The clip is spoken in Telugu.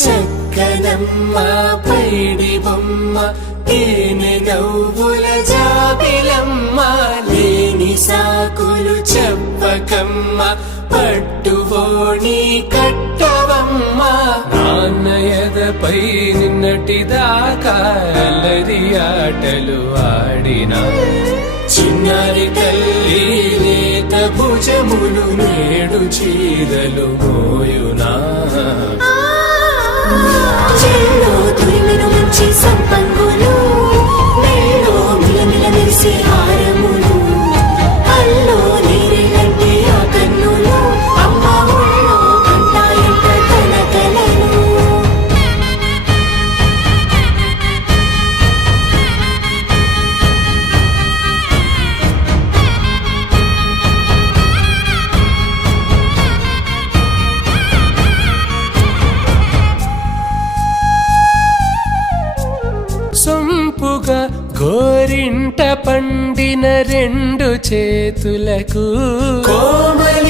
చక్కనమ్మ పైడి బొమ్మ తేనె నవ్వుల జాబిలమ్మ లేని సాకులు చెప్పకమ్మ పట్టువోణి కట్టవమ్మ నాన్నయదపై నిన్నటిదాకా అల్లరి ఆటలు ఆడినా చిన్నారి తల్లి లేత భుజములు నేడు చీరలు మోయునా చెల్లో తురిమెను మంచి సంపంగులు మేలో మిలమిల మెరిసే హారములు అల్లో నీరెలంటే ఆ కన్నులు అమ్మ ఒళ్ళో కంటాయంట తన కలను సొంపుగా గోరింట పండిన రెండు చేతులకు కోమలి